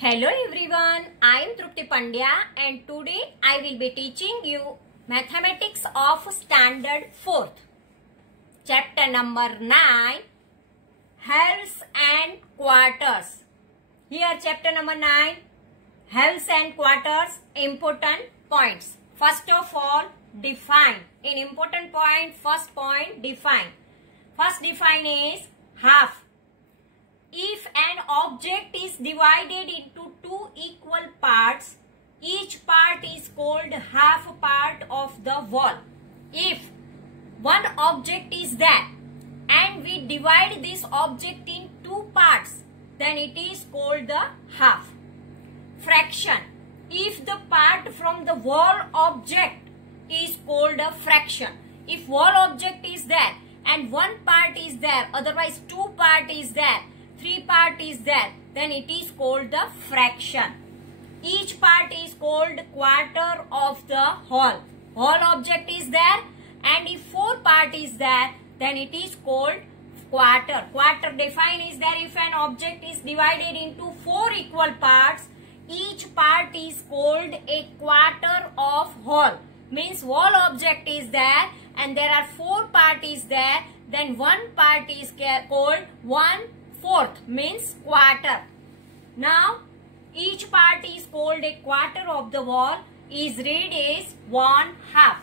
Hello everyone, I am Trupti Pandya and today I will be teaching you Mathematics of Standard 4th. Chapter number 9, Halves and Quarters. Here chapter number 9, Halves and Quarters, important points. First of all, define. In important point, first point, define. First define is half. If an object is divided into two equal parts, each part is called half part of the whole. If one object is there and we divide this object in two parts, then it is called the half. Fraction. If the part from the whole object is called a fraction. If whole object is there and one part is there, otherwise two part is there, three part is there, then it is called the fraction. Each part is called quarter of the whole. Whole object is there and if four part is there, then it is called quarter. Quarter define is there if an object is divided into four equal parts, each part is called a quarter of whole. Means whole object is there and there are four part is there, then one part is called 1/4, means quarter. Now, each part is called a quarter of the whole, is read as 1/2.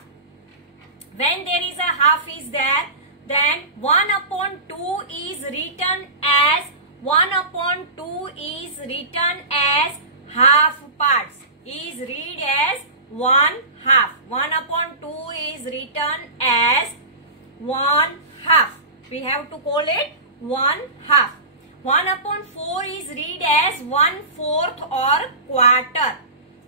When there is a half is there, then 1/2 is written as 1/2 is written as half parts. Is read as 1/2. 1/2 is written as 1/2. We have to call it 1/2. 1/4 is read as 1/4 or quarter.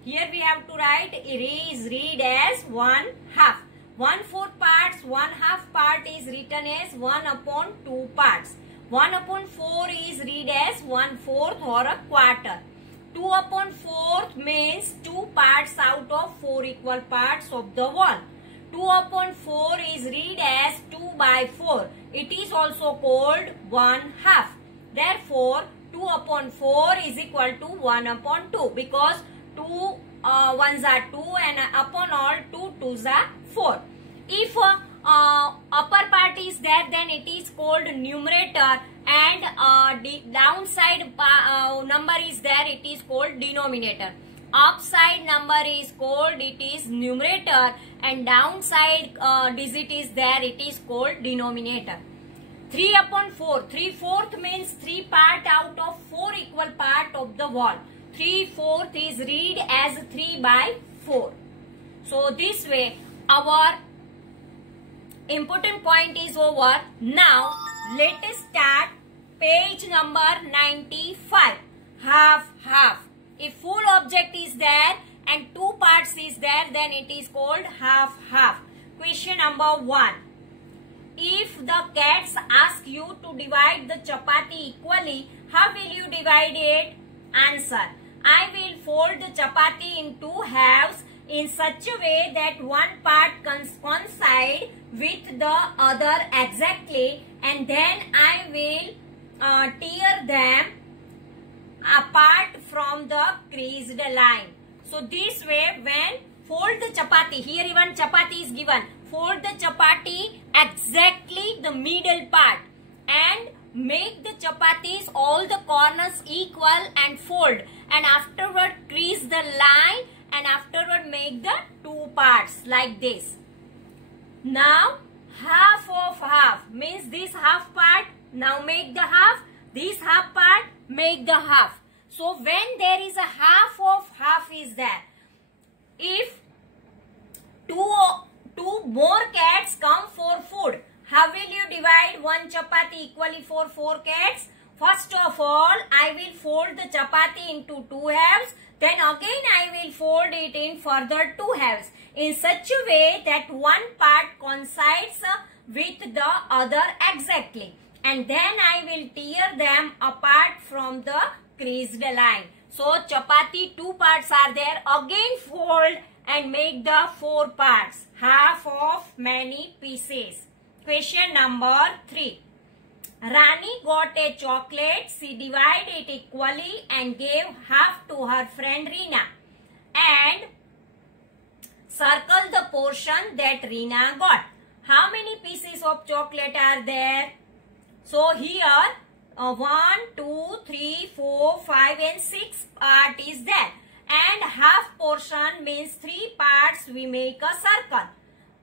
Here we have to write it is read as 1/2. 1/4 parts, 1/2 part is written as 1/2 parts. 1/4 is read as 1/4 or a quarter. 2/4 means two parts out of four equal parts of the whole. 2/4 is read as 2/4. It is also called 1/2. Therefore, 2/4 is equal to 1/2 because 2 ones are 2 and upon all 2 twos are 4. If upper part is there, then it is called numerator and the downside number is there, it is called denominator. Upside number is called, it is numerator and downside digit is there, it is called denominator. 3/4. 3/4 means 3 part out of 4 equal part of the whole. 3/4 is read as 3/4. So this way our important point is over. Now let us start page number 95. Half. If full object is there and two parts is there, then it is called half. Question number 1. If the cats ask you to divide the chapati equally, how will you divide it? Answer. I will fold the chapati in two halves in such a way that one part coincide with the other exactly, and then I will tear them apart from the creased line. So this way, when fold the chapati, here even chapati is given, fold the chapati exactly the middle part and make the chapatis all the corners equal and fold, and afterward crease the line and afterward make the two parts like this. Now half of half means this half part, now make the half, this half part make the half. So when there is a half of half is there, if two more cats come for food, how will you divide one chapati equally for 4 cats? First of all, I will fold the chapati into two halves. Then again I will fold it in further two halves in such a way that one part coincides with the other exactly. And then I will tear them apart from the creased line. So chapati two parts are there. Again fold and make the 4 parts. Half of many pieces. Question number 3. Rani got a chocolate. She divided it equally and gave half to her friend Reena. And circle the portion that Reena got. How many pieces of chocolate are there? So here 1, 2, 3, 4, 5 and 6 part is there. And half portion means 3 parts, we make a circle.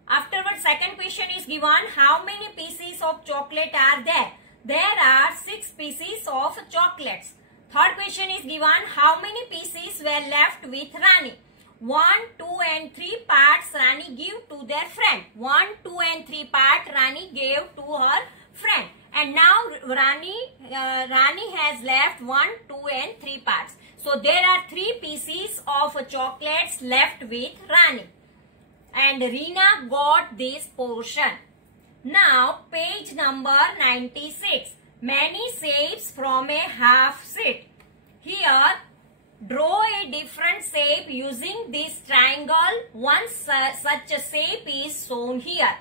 Afterwards, second question is given, how many pieces of chocolate are there? There are 6 pieces of chocolates. Third question is given, how many pieces were left with Rani? 1, 2 and 3 parts Rani gave to their friend. 1, 2 and 3 parts Rani gave to her friend. And now Rani has left 1, 2 and 3 parts. So there are 3 pieces of chocolates left with Rani. And Reena got this portion. Now page number 96. Many shapes from a half sheet. Here draw a different shape using this triangle. One such a shape is shown here.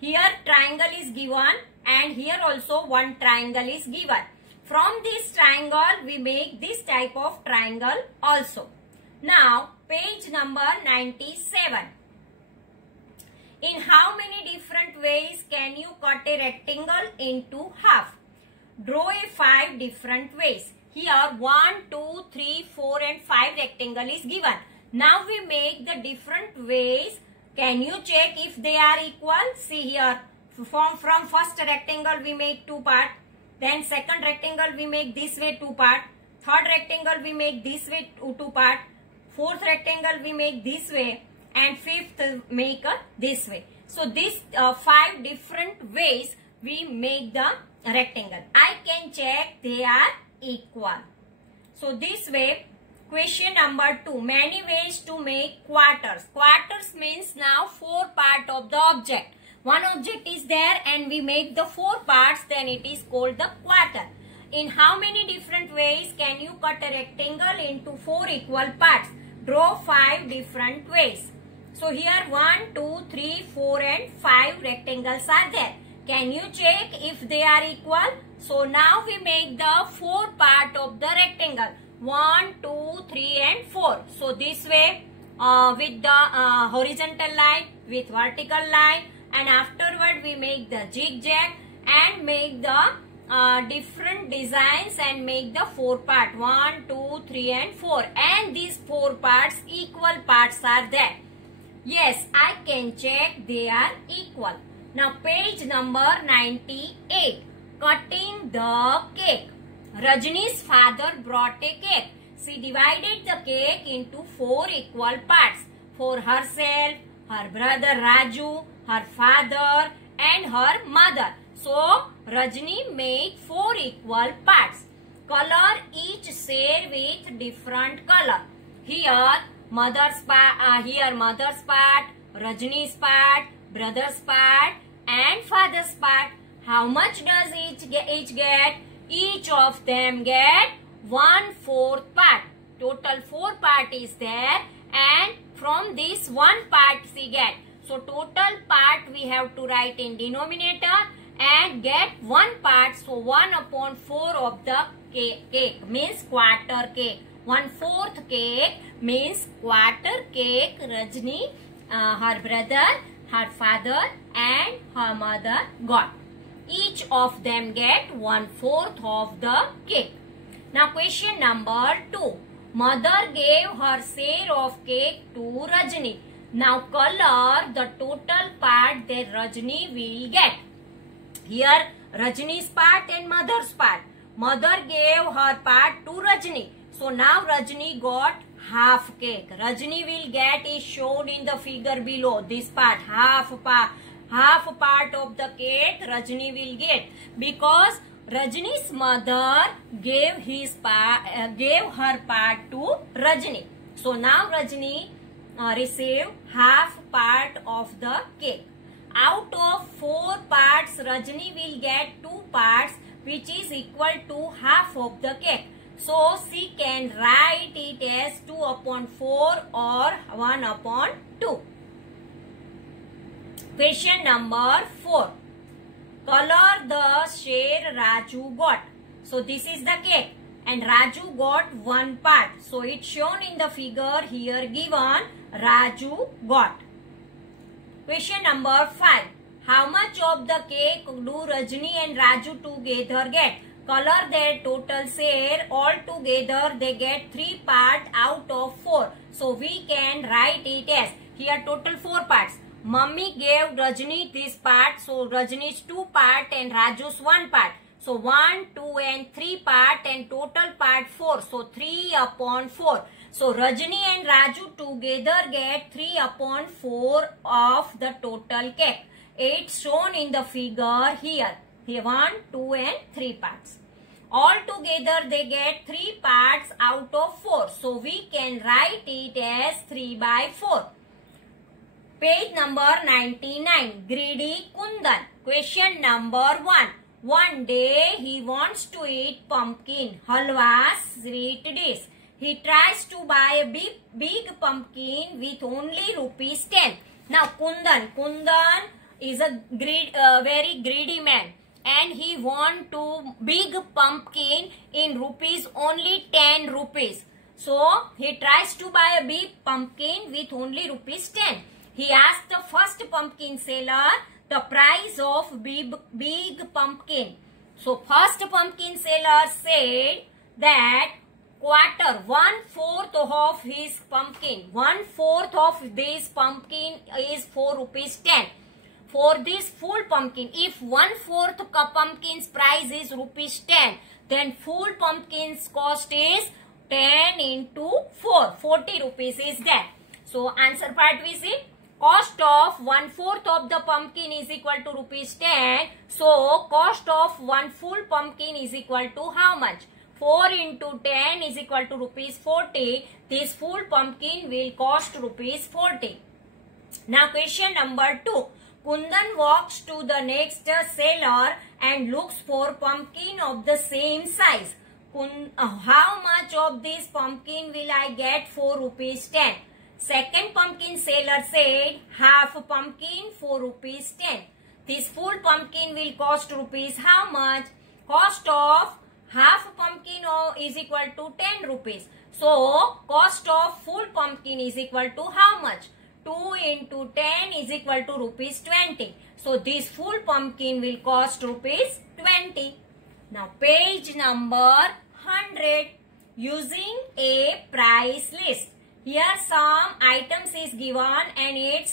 Here triangle is given and here also one triangle is given. From this triangle we make this type of triangle also. Now page number 97. In how many different ways can you cut a rectangle into half? Draw a 5 different ways. Here 1, 2, 3, 4 and 5 rectangle is given. Now we make the different ways. Can you check if they are equal? See here. From first rectangle we make 2 parts. Then second rectangle we make this way 2 parts. Third rectangle we make this way 2 parts. Fourth rectangle we make this way. And fifth make this way. So these 5 different ways we make the rectangle. I can check they are equal. So this way, question number 2. Many ways to make quarters. Quarters means now 4 parts of the object. One object is there and we make the 4 parts, then it is called the quarter. In how many different ways can you cut a rectangle into 4 equal parts? Draw 5 different ways. So here 1, 2, 3, 4 and 5 rectangles are there. Can you check if they are equal? So now we make the 4 part of the rectangle. 1, 2, 3 and 4. So this way with the horizontal line, with vertical line, and afterward we make the zigzag and make the different designs and make the 4 part. 1, 2, 3 and 4. And these 4 parts, equal parts are there. Yes, I can check they are equal. Now page number 98. Cutting the cake. Rajni's father brought a cake. She divided the cake into 4 equal parts. For herself, her brother Raju, her father and her mother. So Rajni made 4 equal parts. Color each share with different color. Here mother's part, Rajni's part, brother's part and father's part. How much does each get? Each of them get 1/4 part. Total 4 part is there and from this 1 part she get. So total part we have to write in denominator and get 1 part. So 1/4 of the cake means quarter cake. 1/4 cake means quarter cake. Rajni, her brother, her father and her mother got. Each of them get 1/4 of the cake. Now question number 2. Mother gave her share of cake to Rajni. Now color the total part that Rajni will get. Here Rajni's part and mother's part. Mother gave her part to Rajni. So now Rajni got half cake. Rajni will get is shown in the figure below. This part, half part of the cake Rajni will get because Rajni's mother gave her part to Rajni. So now Rajni receive half part of the cake. Out of 4 parts, Rajni will get 2 parts, which is equal to half of the cake. So she can write it as 2/4 or 1/2. Question number 4. Color the share Raju got. So this is the cake and Raju got one part. So it's shown in the figure here given Raju got. Question number 5. How much of the cake do Rajni and Raju together get? Color their total share. All together they get 3 parts out of 4. So we can write it as here total 4 parts. Mummy gave Rajni this part. So Rajni's 2 part and Raju's 1 part. So 1, 2 and 3 part and total part 4. So 3 upon 4. So Rajni and Raju together get 3 upon 4 of the total cake. It's shown in the figure here. Here 1, 2 and 3 parts. All together they get 3 parts out of 4. So we can write it as 3 by 4. Page number 99. Greedy Kundan. Question number 1. One day he wants to eat pumpkin halwa sweet dish. He tries to buy a big pumpkin with only rupees 10. Now Kundan is a very greedy man and he want to big pumpkin in rupees only 10 rupees. So he tries to buy a big pumpkin with only rupees 10. He asked the first pumpkin seller the price of big pumpkin. So first pumpkin seller said that quarter, 1/4 of his pumpkin. 1/4 of this pumpkin is 4 rupees 10. For this full pumpkin, if 1/4 pumpkin's price is rupees 10, then full pumpkin's cost is 10 into 4. 40 rupees is that. So answer part we see. Cost of 1/4 of the pumpkin is equal to rupees 10. So cost of one full pumpkin is equal to how much? 4 into 10 is equal to rupees 40. This full pumpkin will cost rupees 40. Now question number 2. Kundan walks to the next seller and looks for pumpkin of the same size. How much of this pumpkin will I get for rupees 10? Second pumpkin seller said half pumpkin for rupees 10. This full pumpkin will cost rupees how much? Cost of half pumpkin is equal to 10 rupees. So cost of full pumpkin is equal to how much? 2 into 10 is equal to rupees 20. So this full pumpkin will cost rupees 20. Now page number 100. Using a price list. Here some items is given and its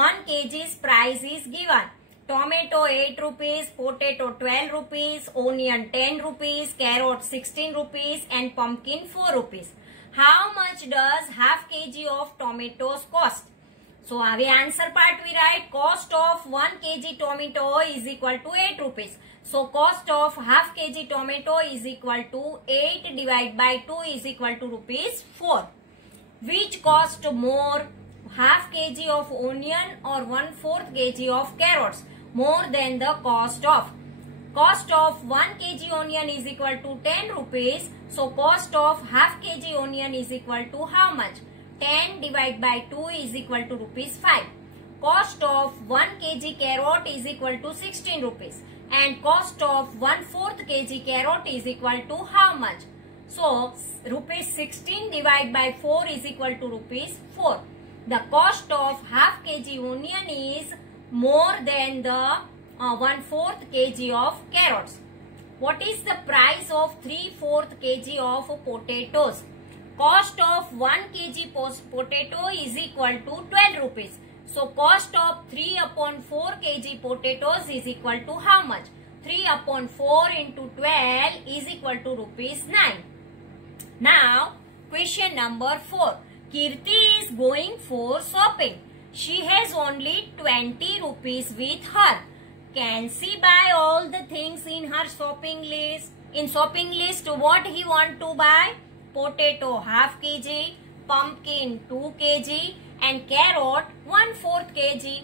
1 kg's price is given. Tomato 8 rupees, potato 12 rupees, onion 10 rupees, carrot 16 rupees and pumpkin 4 rupees. How much does half kg of tomatoes cost? So we answer part we write cost of 1 kg tomato is equal to 8 rupees. So cost of half kg tomato is equal to 8 divided by 2 is equal to rupees 4. Which cost more, half kg of onion or 1/4 kg of carrots more than the cost of? Cost of 1 kg onion is equal to 10 rupees. So cost of half kg onion is equal to how much? 10 divided by 2 is equal to rupees 5. Cost of 1 kg carrot is equal to 16 rupees. And cost of 1/4 kg carrot is equal to how much? So, rupees 16 divided by 4 is equal to rupees 4. The cost of half kg onion is more than the 1/4 kg of carrots. What is the price of 3/4 kg of potatoes? Cost of 1 kg potato is equal to 12 rupees. So, cost of 3 upon 4 kg potatoes is equal to how much? 3 upon 4 into 12 is equal to rupees 9. Now, question number 4. Kirti is going for shopping. She has only 20 rupees with her. Can she buy all the things in her shopping list? In shopping list, what he want to buy? Potato half kg, pumpkin 2 kg and carrot 1/4 kg.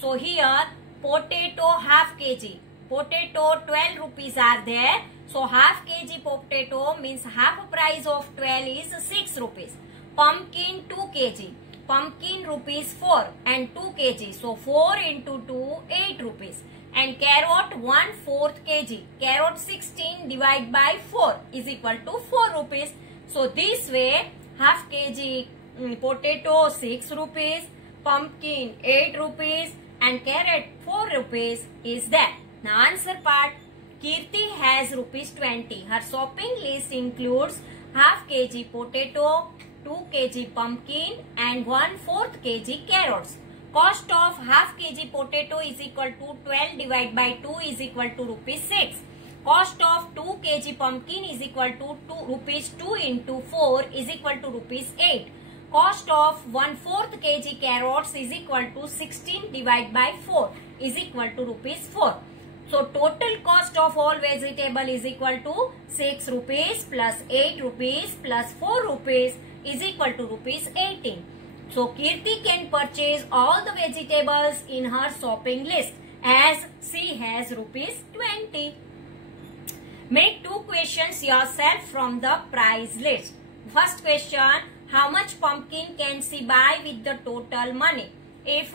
So here potato half kg. Potato 12 rupees are there. So half kg potato means half price of 12 is 6 rupees. Pumpkin 2 kg. Pumpkin rupees 4 and 2 kg. So 4 into 2 8 rupees. and carrot 1/4 kg. Carrot 16 divided by 4 is equal to 4 rupees. So this way half kg potato 6 rupees, pumpkin 8 rupees and carrot 4 rupees is there. Now answer part. Kirti has rupees 20. Her shopping list includes half kg potato, 2 kg pumpkin and 1/4 kg carrots. Cost of half kg potato is equal to 12 divided by 2 is equal to rupees 6. Cost of 2 kg pumpkin is equal to rupees 2 into 4 is equal to rupees 8. Cost of 1/4 kg carrots is equal to 16 divided by 4 is equal to rupees 4. So total cost of all vegetable is equal to 6 rupees plus 8 rupees plus 4 rupees is equal to rupees 18. So Kirti can purchase all the vegetables in her shopping list as she has rupees 20. Make 2 questions yourself from the price list. First question, how much pumpkin can she buy with the total money? If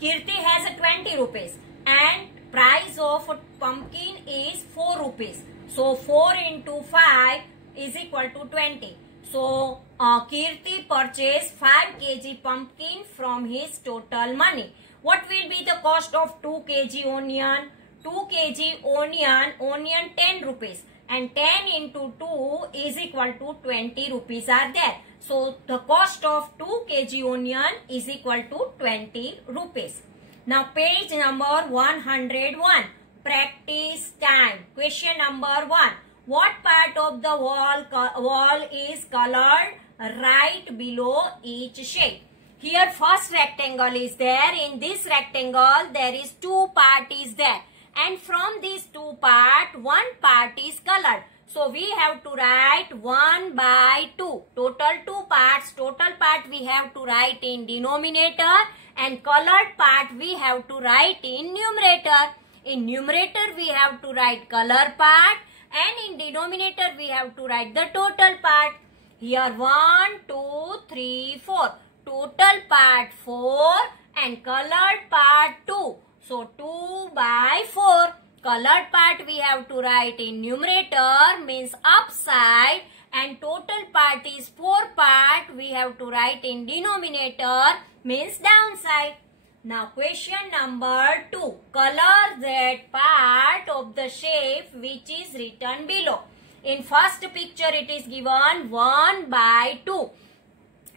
Kirti has 20 rupees and price of pumpkin is 4 rupees. So 4 into 5 is equal to 20. So Kirti purchased 5 kg pumpkin from his total money. What will be the cost of 2 kg onion? 2 kg onion 10 rupees and 10 into 2 is equal to 20 rupees are there. So the cost of 2 kg onion is equal to 20 rupees. Now page number 101. Practice time. Question number 1. What part of the wall is colored right below each shape? Here first rectangle is there. In this rectangle there is 2 part is there. And from these 2 part, 1 part is colored. So we have to write 1 by 2. Total 2 parts. Total part we have to write in denominator and colored part we have to write in numerator. In numerator we have to write color part and in denominator we have to write the total part. Here 1, 2, 3, 4. Total part 4 and colored part 2. So 2 by 4. Colored part we have to write in numerator means upside and total part is 4 part we have to write in denominator means downside. Now question number 2. Color that part of the shape which is written below. In first picture it is given 1 by 2.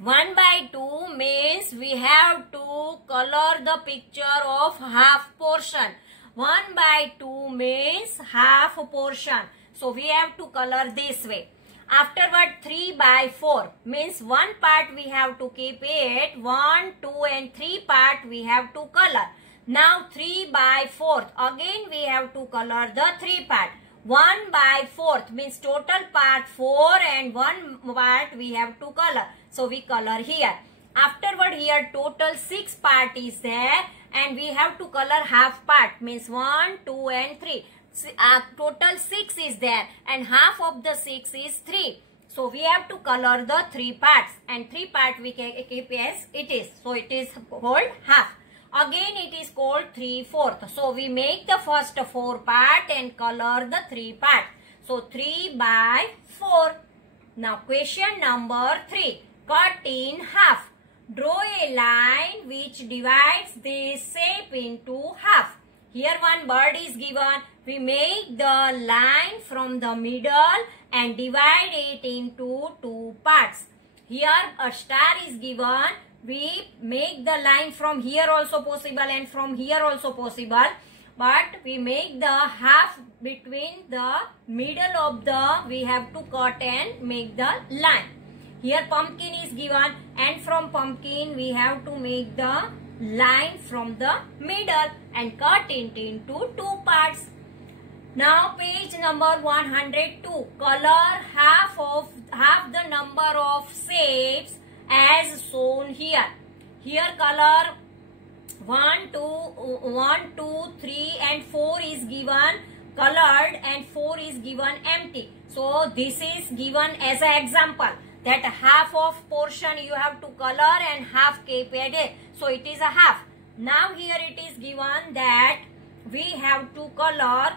1 by 2 means we have to color the picture of half portion. 1 by 2 means half portion. So we have to color this way. Afterward 3 by 4 means 1 part we have to keep it. 1, 2 and 3 part we have to color. Now 3 by 4 again we have to color the 3 part. 1 by 4 means total part 4 and 1 part we have to color. So we color here. Afterward here total 6 part is there and we have to color half part means 1, 2 and 3. Total 6 is there and half of the 6 is 3. So we have to color the 3 parts and 3 part we can keep as it is. So it is called half. Again it is called 3/4. So we make the first 4 part and color the 3 part. So 3 by 4. Now question number 3. Cut in half. Draw a line which divides this shape into half. Here one bird is given. We make the line from the middle and divide it into 2 parts. Here a star is given. We make the line from here also possible and from here also possible. But we make the half between the middle of the, we have to cut and make the line. Here pumpkin is given and from pumpkin we have to make the line from the middle and cut it into 2 parts. Now page number 102. Color half the number of shapes as shown here. Here color 1, 2, 3 and 4 is given colored and 4 is given empty. So this is given as an example that half of portion you have to color and half keep it. So it is a half. Now here it is given that we have to color.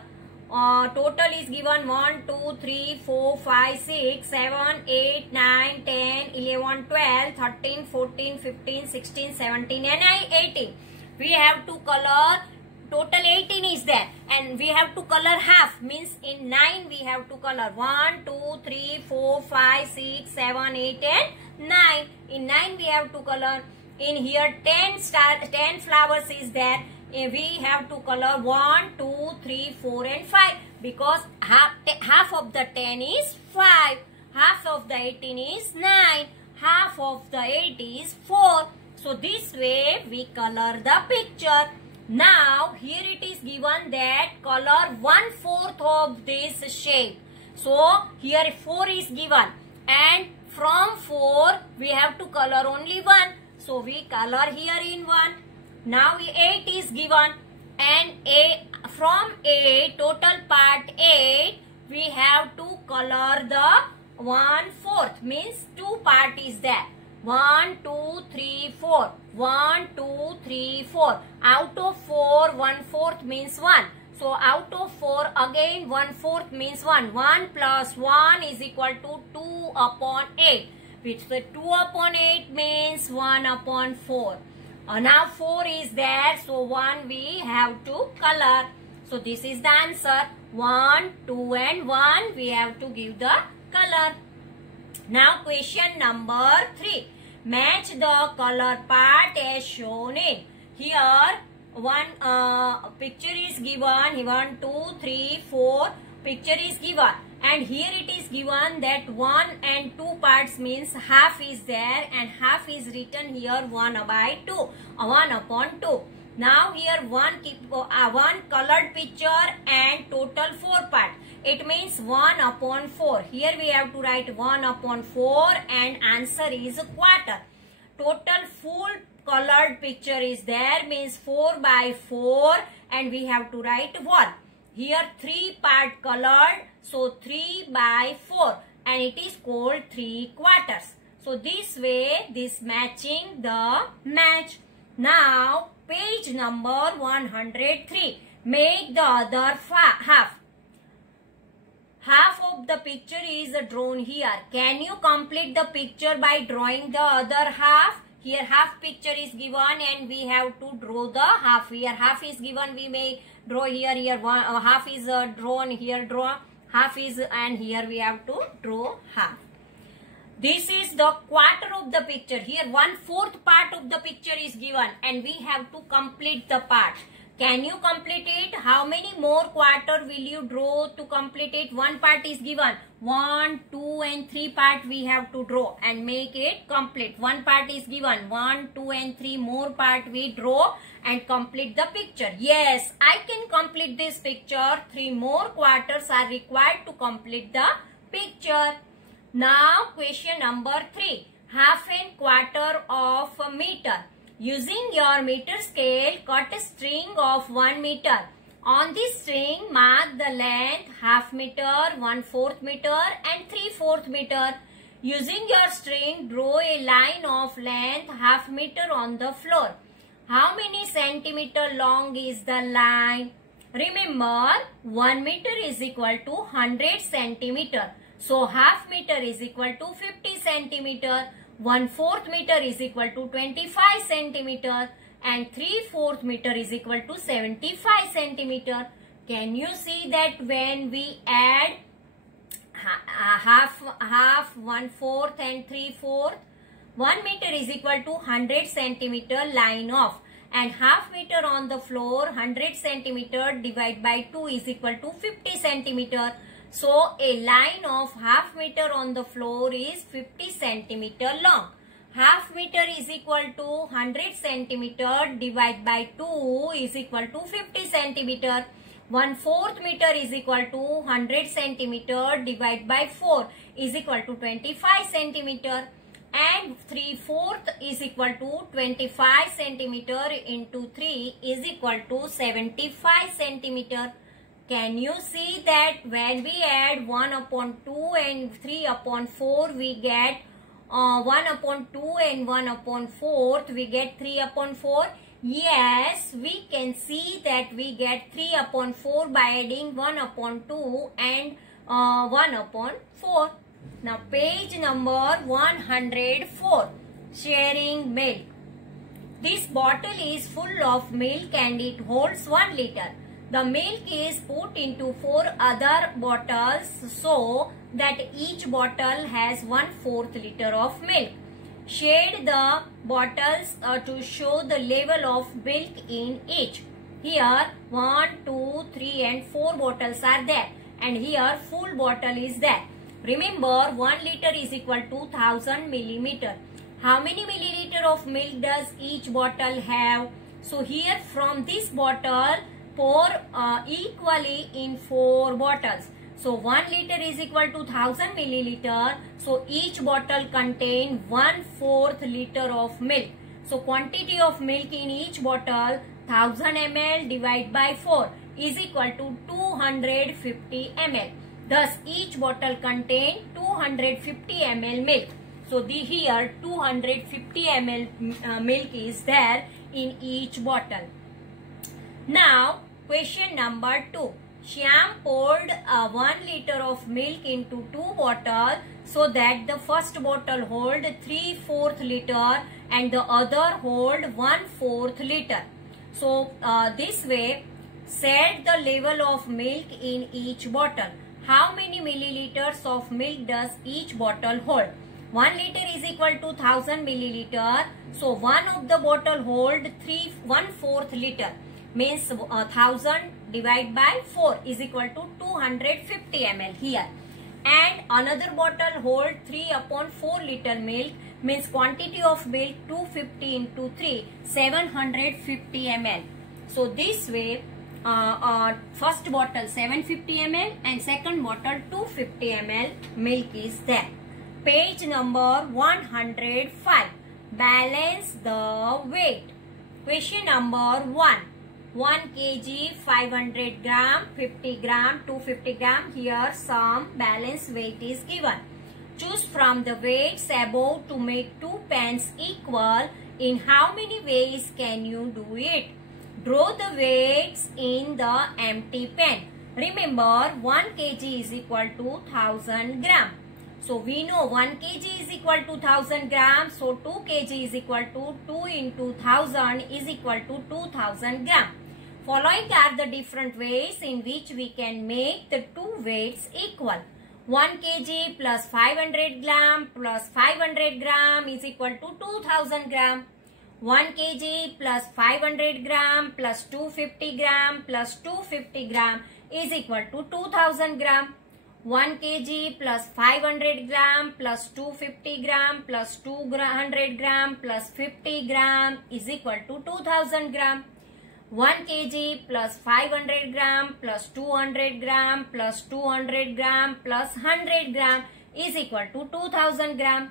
Total is given 1, 2, 3, 4, 5, 6, 7, 8, 9, 10, 11, 12, 13, 14, 15, 16, 17 and 18. We have to color. Total 18 is there and we have to color half, means in 9 we have to color 1, 2, 3, 4, 5, 6, 7, 8 and 9. In 9 we have to color. In here 10 flowers is there. We have to color 1, 2, 3, 4 and 5 because half of the 10 is 5, half of the 18 is 9, half of the 8 is 4. So this way we color the picture. Now here it is given that color 1/4 of this shape. So here 4 is given and from 4 we have to color only 1. So we color here in 1. Now 8 is given and from 8 total part 8 we have to color the 1/4, means 2 part is there. 1, 2, 3, 4. 1, 2, 3, 4. Out of 4, 1/4 means 1. So out of 4 again 1/4 means 1. 1 plus 1 is equal to 2 upon 8. Which the 2 upon 8 means 1 upon 4. Now 4 is there, so 1 we have to color. So this is the answer. 1, 2 and 1 we have to give the color. Now question number 3. Match the color part as shown in. Here one picture is given. 1, 2, 3, 4 picture is given. And here it is given that 1 and 2 parts means half is there and half is written here 1 upon 2. Now here one colored picture and total 4 part. It means 1 upon 4. Here we have to write 1 upon 4 and answer is a quarter. Total full colored picture is there, means 4 by 4 and we have to write 1. Here 3 part colored, so 3 by 4 and it is called 3/4. So this way this matching the match. Now page number 103. Make the other half. Half of the picture is drawn here. Can you complete the picture by drawing the other half? Here half picture is given and we have to draw the half. Here half is given, we may draw here. Here half is drawn, here draw half is, and here we have to draw half. This is the quarter of the picture. Here 1/4 part of the picture is given and we have to complete the part. Can you complete it? How many more quarter will you draw to complete it? 1 part is given. 1, 2 and 3 part we have to draw and make it complete. 1 part is given. 1, 2 and 3 more part we draw and complete the picture. Yes, I can complete this picture. 3 more quarters are required to complete the picture. Now question number 3. Half and quarter of a meter. Using your meter scale, cut a string of 1 meter. On this string, mark the length half meter, 1/4 meter and 3/4 meter. Using your string, draw a line of length half meter on the floor. How many centimeter long is the line? Remember, 1 meter is equal to 100 centimeter. So half meter is equal to 50 centimeter. 1/4 meter is equal to 25 centimeter and 3/4 meter is equal to 75 centimeter. Can you see that when we add half, 1/4 and 3/4, 1 meter is equal to 100 centimeter line off and half meter on the floor 100 centimeter divided by 2 is equal to 50 centimeter. So a line of half meter on the floor is 50 centimeter long. Half meter is equal to 100 centimeter divided by 2 is equal to 50 centimeter. 1/4 meter is equal to 100 centimeter divided by 4 is equal to 25 centimeter. And 3/4 is equal to 25 centimeter into 3 is equal to 75 centimeter. Can you see that when we add 1 upon 2 and 3 upon 4, we get 1 upon 2 and 1 upon 4, we get 3 upon 4. Yes, we can see that we get 3 upon 4 by adding 1 upon 2 and 1 upon 4. Now page number 104, sharing milk. This bottle is full of milk and it holds 1 liter. The milk is put into 4 other bottles so that each bottle has 1/4 liter of milk. Shade the bottles to show the level of milk in each. Here 1, 2, 3 and 4 bottles are there, and here full bottle is there. Remember, 1 liter is equal to 1000 millimeter. How many milliliter of milk does each bottle have? So here from this bottle pour equally in 4 bottles. So 1 liter is equal to 1000 milliliter. So each bottle contain 1/4 liter of milk. So quantity of milk in each bottle 1000 ml divided by 4 is equal to 250 ml. Thus each bottle contain 250 ml milk. So here 250 ml milk is there in each bottle. Now question number 2. Shyam poured 1 liter of milk into 2 bottles so that the first bottle hold 3/4 liter and the other hold 1/4 liter. So this way set the level of milk in each bottle. How many milliliters of milk does each bottle hold? 1 liter is equal to 1000 milliliter. So one of the bottle hold 1/4 liter. Means 1000 divided by 4 is equal to 250 ml here. And another bottle hold 3 upon 4 liter milk. Means quantity of milk 250 into 3, 750 ml. So this way first bottle 750 ml and second bottle 250 ml milk is there. Page number 105. Balance the weight. Question number 1. 1 kg, 500 gram, 50 gram, 250 gram. Here some balance weight is given. Choose from the weights above to make 2 pens equal. In how many ways can you do it? Draw the weights in the empty pen. Remember 1 kg is equal to 1000 gram. So we know 1 kg is equal to 1000 grams. So 2 kg is equal to 2 into 1000 is equal to 2000 gram. Following are the different ways in which we can make the two weights equal. 1 kg plus 500 gram plus 500 gram is equal to 2000 gram. 1 kg plus 500 gram plus 250 gram plus 250 gram is equal to 2000 gram. 1 kg plus 500 gram plus 250 gram plus 200 gram plus 50 gram is equal to 2000 gram. 1 kg plus 500 gram plus 200 gram plus 200 gram plus 100 gram is equal to 2000 gram.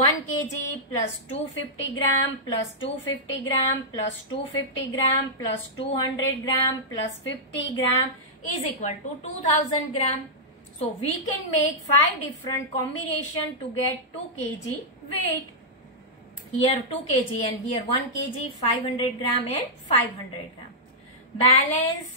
1 kg plus 250 gram plus 250 gram plus 250 gram plus 200 gram plus 50 gram is equal to 2000 gram. So we can make 5 different combinations to get 2 kg weight. Here 2 kg and here 1 kg, 500 gram and 500 gram. Balance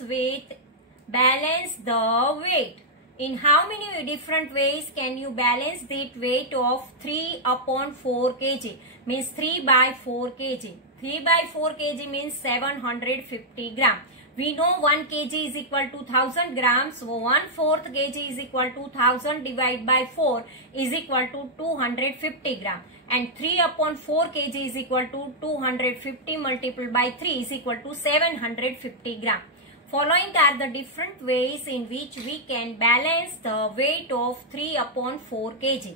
the weight. In how many different ways can you balance the weight of 3 upon 4 kg? Means 3 by 4 kg. 3 by 4 kg means 750 gram. We know 1 kg is equal to 1000 grams. So 1/4 kg is equal to 1000 divided by 4 is equal to 250 gram. And 3 upon 4 kg is equal to 250 multiplied by 3 is equal to 750 gram. Following are the different ways in which we can balance the weight of 3 upon 4 kg.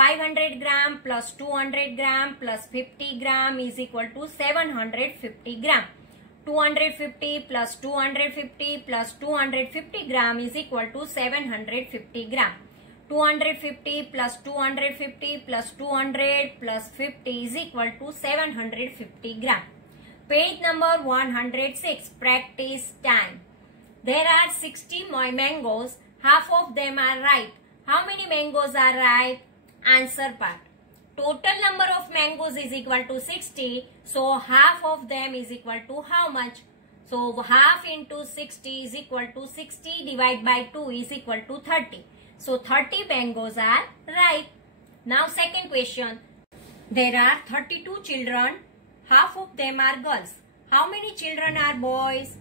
500 gram plus 200 gram plus 50 gram is equal to 750 gram. 250 plus 250 plus 250 gram is equal to 750 gram. 250 plus 250 plus 200 plus 50 is equal to 750 gram. Page number 106. Practice time. There are 60 mangoes. Half of them are ripe. How many mangoes are ripe? Answer part. total number of mangoes is equal to 60. So half of them is equal to how much? So half into 60 is equal to 60 divided by 2 is equal to 30. So 30 mangoes are ripe. Now second question. There are 32 children. Half of them are girls. How many children are boys?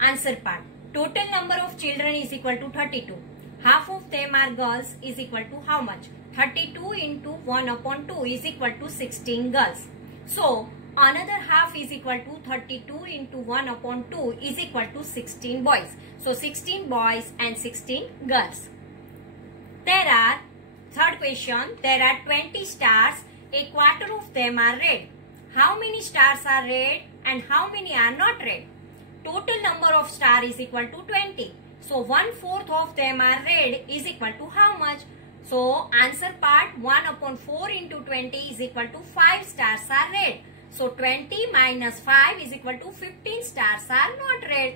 Answer part. Total number of children is equal to 32. Half of them are girls is equal to how much? 32 into 1 upon 2 is equal to 16 girls. So another half is equal to 32 into 1 upon 2 is equal to 16 boys. So 16 boys and 16 girls. Third question, there are 20 stars. A quarter of them are red. How many stars are red and how many are not red? Total number of stars is equal to 20. So 1/4 of them are red is equal to how much? So answer part, 1 upon 4 into 20 is equal to 5 stars are red. So 20 minus 5 is equal to 15 stars are not red.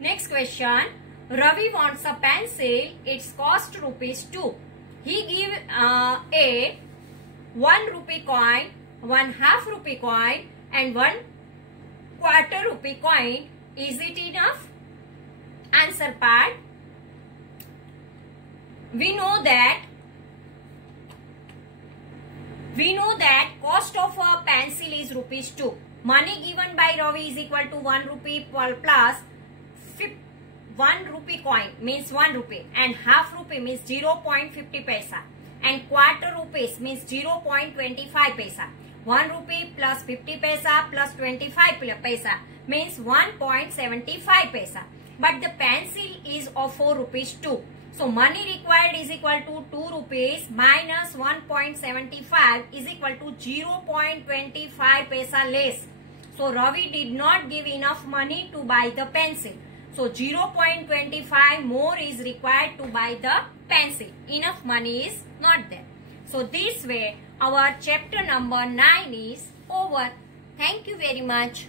Next question. Ravi wants a pencil. Its cost ₹2. He give a 1 rupee coin, 1/2 rupee coin and 1/4 rupee coin. Is it enough? Answer part. We know that cost of a pencil is ₹2. Money given by Ravi is equal to 1 rupee plus 1 rupee coin means 1 rupee and half rupee means 0.50 paisa and quarter rupees means 0.25 paisa. 1 rupee plus 50 paisa plus 25 paisa means 1.75 paisa. But the pencil is of 4 rupees too. So money required is equal to 2 rupees minus 1.75 is equal to 0.25 paisa less. So Ravi did not give enough money to buy the pencil. So 0.25 more is required to buy the pencil. Enough money is not there. So this way our chapter number 9 is over. Thank you very much.